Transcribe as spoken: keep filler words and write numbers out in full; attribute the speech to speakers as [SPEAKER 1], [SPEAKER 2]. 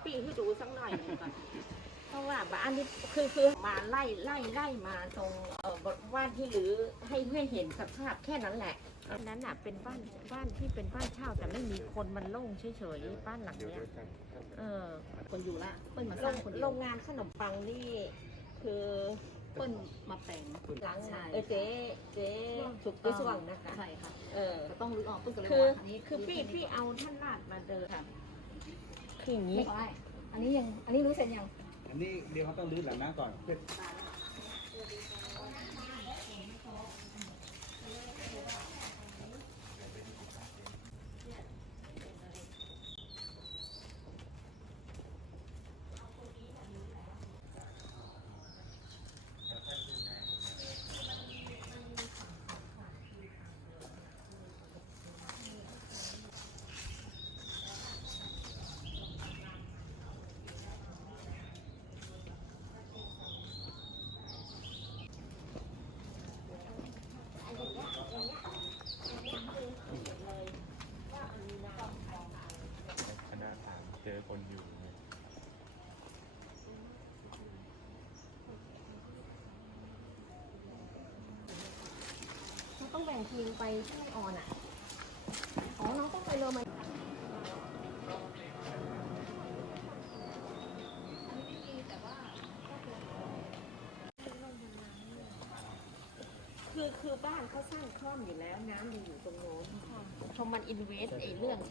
[SPEAKER 1] ปี้ให้ดูสักหน่อยหนึ่งก่อนเพราะว่าบ้านนี้คือคือมาไล่ไล่ไล่มาตรงเอ่อบ้านที่รื้อให้ให้เห็นสภาพแค่นั้นแหละอันนั้นน่ะเป็นบ้านบ้านที่เป็นบ้านเช่าแต่ไม่มีคนมันโล่งเฉยๆบ้านหลังเนี้ยเออ
[SPEAKER 2] คนอยู่ละเปิ้ลมาส
[SPEAKER 1] โร
[SPEAKER 2] ร้าง งคนเดี
[SPEAKER 1] โร
[SPEAKER 2] ยว
[SPEAKER 1] งงานขนมปังนี่คือ
[SPEAKER 2] เปิ้ลมาแปลง
[SPEAKER 1] หลัง
[SPEAKER 2] ใช่
[SPEAKER 1] เออเจ๊เจ๊สุกวิศวังนะคะ
[SPEAKER 2] ใช่ค่ะ
[SPEAKER 1] เออ
[SPEAKER 2] จะต้องรื้อออกเปิ้ลก็เลย
[SPEAKER 1] คือ
[SPEAKER 2] ว่าอันนี้
[SPEAKER 1] คือพี่พี่เอาท่านลาดมาเดินค่ะคืออย่างนี้
[SPEAKER 2] ไม่ได้อันนี้ยังอันนี้รู้เสร็จยัง
[SPEAKER 3] อันนี้เดี๋ยวเขาต้องรื้อหลังน้าก่อนเพื่อ
[SPEAKER 4] คณะถามเจอคนอยู่ไง
[SPEAKER 1] เราต้องแบ่งทีมไปที่ออนอ่ะอ๋อน้องต้องไปเลยไหมคือคือบ้านเขาสร้างคล่อมอยู่แล้วน้ำมันอยู่ตรงโน้นพอมันอินเวสไอ้เรื่อง